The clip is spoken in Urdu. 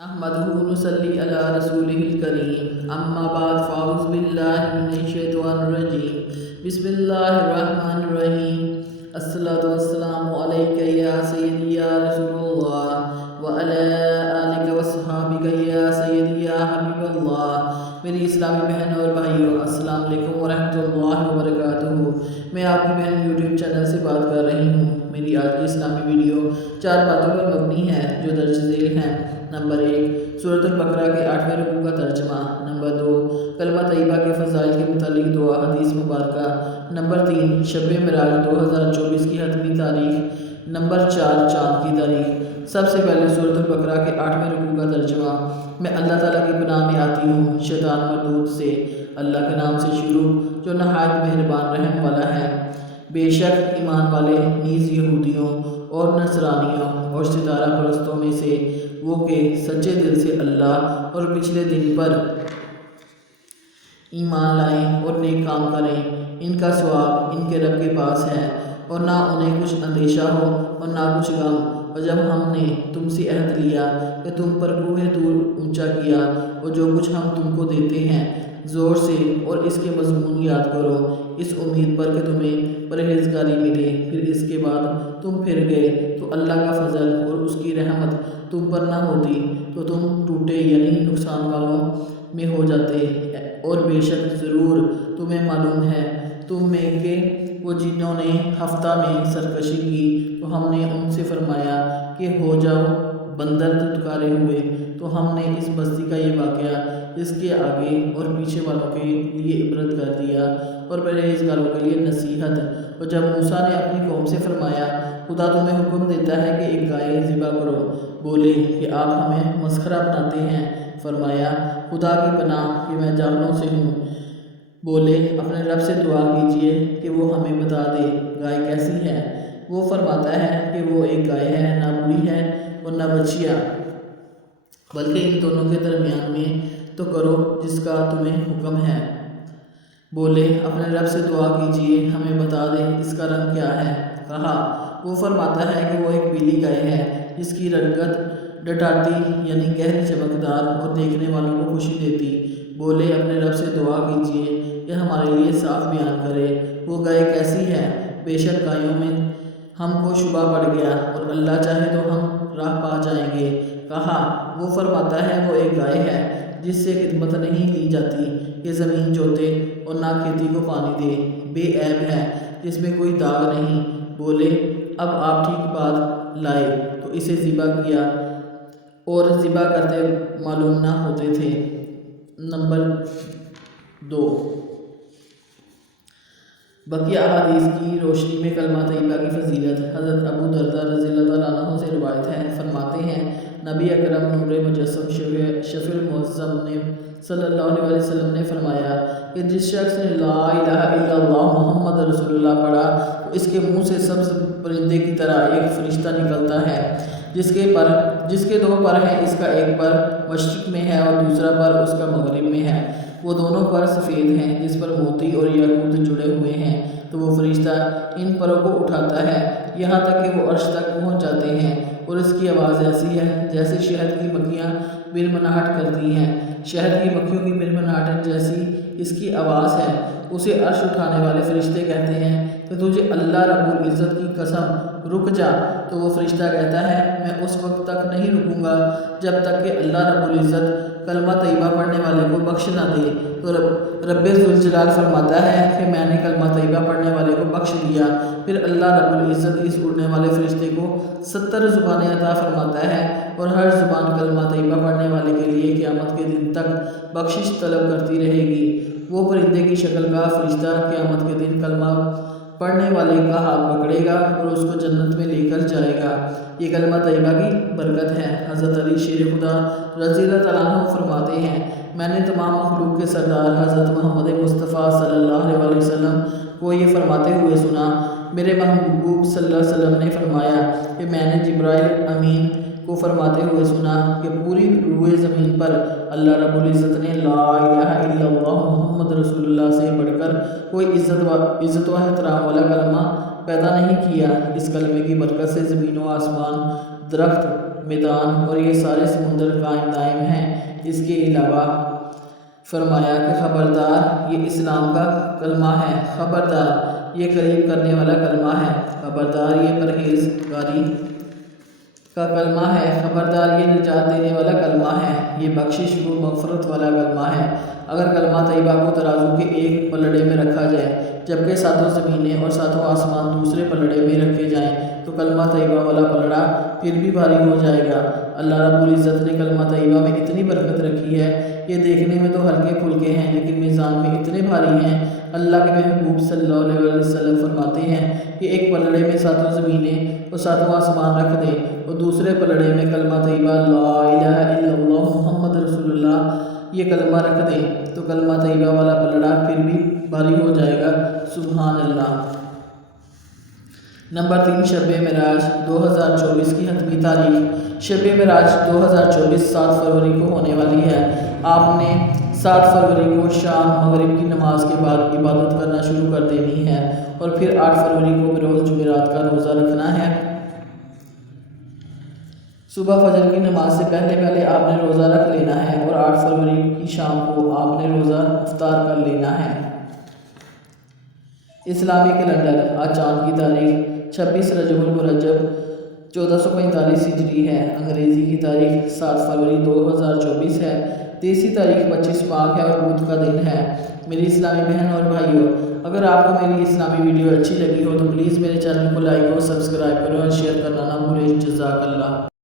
نحمده ونصلي على رسوله الكريم أما بعد فأعوذ بالله من الشيطان الرجيم بسم الله الرحمن الرحيم الصلاة والسلام عليك يا سيدي يا رسول الله وعلى آلك وصحابك يا سيدي يا حبيب الله میری اسلامی بہن اور بھائیوں السلام علیکم ورحمۃ اللہ وبرکاتہ۔ میں آپ کی بہن یوٹیوب چینل سے بات کر رہی ہوں۔ میری آج کی اسلامی ویڈیو 4 باتوں پر مبنی ہے جو درج ذیل ہیں۔ نمبر 1 سورۃ البقرہ کے 8ویں رکوع کا ترجمہ۔ نمبر 2 کلمہ طیبہ کے فضائل کے متعلق دعا حدیث مبارکہ۔ نمبر 3 شب معراج 2024 کی حتمی تاریخ۔ نمبر 4 چاند کی تاریخ۔ سب سے پہلے سورۃ البقرہ کے 8ویں رکوع کا ترجمہ۔ میں اللہ تعالیٰ کی پناہ میں آتی ہوں شیطان مردود سے۔ اللہ کے نام سے شروع جو نہایت مہربان رحم والا ہے۔ بے شک ایمان والے نیز یہودیوں اور نصرانیوں اور ستارہ پرستوں میں سے وہ کہ سچے دل سے اللہ اور پچھلے دن پر ایمان لائیں اور نیک کام کریں، ان کا ثواب ان کے رب کے پاس ہے، اور نہ انہیں کچھ اندیشہ ہو اور نہ کچھ غم۔ اور جب ہم نے تم سے عہد لیا کہ تم پر کوہ طور اونچا کیا، اور جو کچھ ہم تم کو دیتے ہیں زور سے اور اس کے مضمون یاد کرو، اس امید پر کہ تمہیں پرہیزگاری ملے، پھر اس کے بعد تم پھر گئے تو اللہ کا فضل اور اس کی رحمت تم پر نہ ہوتی تو تم ٹوٹے یعنی نقصان والوں میں ہو جاتے۔ اور بے شک ضرور تمہیں معلوم ہے تم میں کہ وہ جنہوں نے ہفتہ میں سرکشی کی تو ہم نے ان سے فرمایا کہ ہو جاؤ بندر دھتکارے ہوئے، تو ہم نے اس بستی کا یہ واقعہ اس کے آگے اور پیچھے والوں کے لیے عبرت کر دیا اور پرہیزگاروں کے لیے نصیحت۔ اور جب موسیٰ نے اپنی قوم سے فرمایا خدا تمہیں حکم دیتا ہے کہ ایک گائے ذبح کرو، بولے کہ آپ ہمیں مسخرہ بناتے ہیں۔ فرمایا خدا کی پناہ کہ میں جاہلوں سے ہوں۔ بولے اپنے رب سے دعا کیجئے کہ وہ ہمیں بتا دے گائے کیسی ہے۔ وہ فرماتا ہے کہ وہ ایک گائے ہے، نہ بوڑھی ہے اور نہ بچیا، بلکہ ان دونوں کے درمیان میں تو کرو جس کا تمہیں حکم ہے۔ بولے اپنے رب سے دعا کیجئے ہمیں بتا دے اس کا رنگ کیا ہے۔ کہا وہ فرماتا ہے کہ وہ ایک پیلی گائے ہے جس کی رنگت ڈٹاتی یعنی گہری چمکدار اور دیکھنے والوں کو خوشی دیتی۔ بولے اپنے رب سے دعا کیجئے کہ ہمارے لیے صاف بیان کرے وہ گائے کیسی ہے۔ بے شک گایوں میں ہم کو شبہ پڑ گیا، اور اللہ چاہے تو ہم راہ پا جائیں گے۔ کہا وہ فرماتا ہے وہ ایک گائے ہے جس سے خدمت نہیں لی جاتی کہ زمین جوتے اور نہ کھیتی کو پانی دے، بے عیب ہے جس میں کوئی داغ نہیں۔ بولے اب آپ ٹھیک بات لائے تو اسے ذبح کیا، اور ذبح کرتے معلوم نہ ہوتے تھے۔ نمبر 2 بقیہ احادیث کی روشنی میں کلمہ طیبہ کی فضیلت۔ حضرت ابو درداء رضی اللہ تعالیٰ عنہ سے روایت ہے، فرماتے ہیں نبی اکرم نور مجسم شفیع المعظم نے صلی اللہ علیہ وسلم نے فرمایا کہ جس شخص نے لا الہ الا اللہ محمد رسول اللہ پڑھا تو اس کے منہ سے سبز پرندے کی طرح ایک فرشتہ نکلتا ہے جس کے 2 پر ہیں، اس کا ایک پر مشرق میں ہے اور دوسرا پر اس کا مغرب میں ہے، وہ دونوں پر سفید ہیں جس پر موتی اور یاقوت جڑے ہوئے ہیں۔ تو وہ فرشتہ ان پروں کو اٹھاتا ہے یہاں تک کہ وہ عرش تک پہنچ جاتے ہیں، اور اس کی آواز ایسی ہے جیسے شہد کی مکھیاں مرمناہٹ کرتی ہیں، شہد کی مکھیوں کی مرمناہٹ جیسی اس کی آواز ہے۔ اسے عرش اٹھانے والے فرشتے کہتے ہیں کہ تجھے اللہ رب العزت کی قسم رک جا، تو وہ فرشتہ کہتا ہے میں اس وقت تک نہیں رکوں گا جب تک کہ اللہ رب العزت کلمہ طیبہ پڑھنے والے کو بخش نہ دے۔ تو رب ذوالجلال فرماتا ہے کہ میں نے کلمہ طیبہ پڑھنے والے کو بخش دیا۔ پھر اللہ رب العزت اس اڑنے والے فرشتے کو 70 زبانیں عطا فرماتا ہے، اور ہر زبان کلمہ طیبہ پڑھنے والے کے لیے قیامت کے دن تک بخشش طلب کرتی رہے گی۔ وہ پرندے کی شکل کا فرشتہ قیامت کے دن کلمہ پڑھنے والے کا ہاتھ پکڑے گا اور اس کو جنت میں لے کر جائے گا۔ یہ کلمہ طیبہ کی برکت ہے۔ حضرت علی شیر خدا رضی اللہ تعالیٰ عنہ فرماتے ہیں میں نے تمام مخلوق کے سردار حضرت محمد مصطفیٰ صلی اللہ علیہ وسلم کو یہ فرماتے ہوئے سنا۔ میرے محبوب صلی اللہ علیہ وسلم نے فرمایا کہ میں نے جبرائیل امین کو فرماتے ہوئے سنا کہ پوری روئے زمین پر اللہ رب العزت نے لا الہ الا اللہ محمد رسول اللہ سے بڑھ کر کوئی عزت و احترام والا کلمہ پیدا نہیں کیا۔ اس کلمے کی برکت سے زمین و آسمان، درخت میدان اور یہ سارے سمندر قائم دائم ہیں۔ اس کے علاوہ فرمایا کہ خبردار یہ اسلام کا کلمہ ہے، خبردار یہ قریب کرنے والا کلمہ ہے، خبردار یہ پرہیزگاری کا کلمہ ہے، خبردار یہ نجات دینے والا کلمہ ہے، یہ بخشش و مغفرت والا کلمہ ہے۔ اگر کلمہ طیبہ کو ترازو کے ایک پلڑے میں رکھا جائے جبکہ ساتوں زمینیں اور ساتوں آسمان دوسرے پلڑے میں رکھے جائیں تو کلمہ طیبہ والا پلڑا پھر بھی بھاری ہو جائے گا۔ اللہ رب العزت نے کلمہ طیبہ میں اتنی برکت رکھی ہے، یہ دیکھنے میں تو ہلکے پھلکے ہیں لیکن میزان میں اتنے بھاری ہیں۔ اللہ کے محبوب صلی اللہ علیہ وسلم فرماتے ہیں کہ ایک پلڑے میں ساتوں زمینیں اور ساتوں آسمان رکھ دیں اور دوسرے پلڑے میں کلمہ طیبہ لا الہ الا اللہ محمد رسول اللہ یہ کلمہ رکھ دیں تو کلمہ طیبہ والا پلڑا پھر بھی بھاری ہو جائے گا۔ سبحان اللہ۔ نمبر 3، شب معراج 2024 کی حتمی تاریخ۔ شب معراج 2024 7 فروری کو ہونے والی ہے۔ آپ نے 7 فروری کو شام مغرب کی نماز کے بعد عبادت کرنا شروع کر دینی ہے اور پھر 8 فروری کو بروز جمعرات کا روزہ رکھنا ہے۔ صبح فجر کی نماز سے پہلے آپ نے روزہ رکھ لینا ہے اور 8 فروری کی شام کو آپ نے روزہ افطار کر لینا ہے۔ اسلامی کیلنڈر آج چاند کی تاریخ 26 رجب المرجب 1445 ہجری ہے۔ انگریزی کی تاریخ 7 فروری 2024 ہے۔ دیسی تاریخ 25 ماہ ہے اور بدھ کا دن ہے۔ میری اسلامی بہن اور بھائیوں، اگر آپ کو میری اسلامی ویڈیو اچھی لگی ہو تو پلیز میرے چینل کو لائک اور سبسکرائب کریں اور شیئر کرنا نہ بھولیں۔ جزاک اللہ۔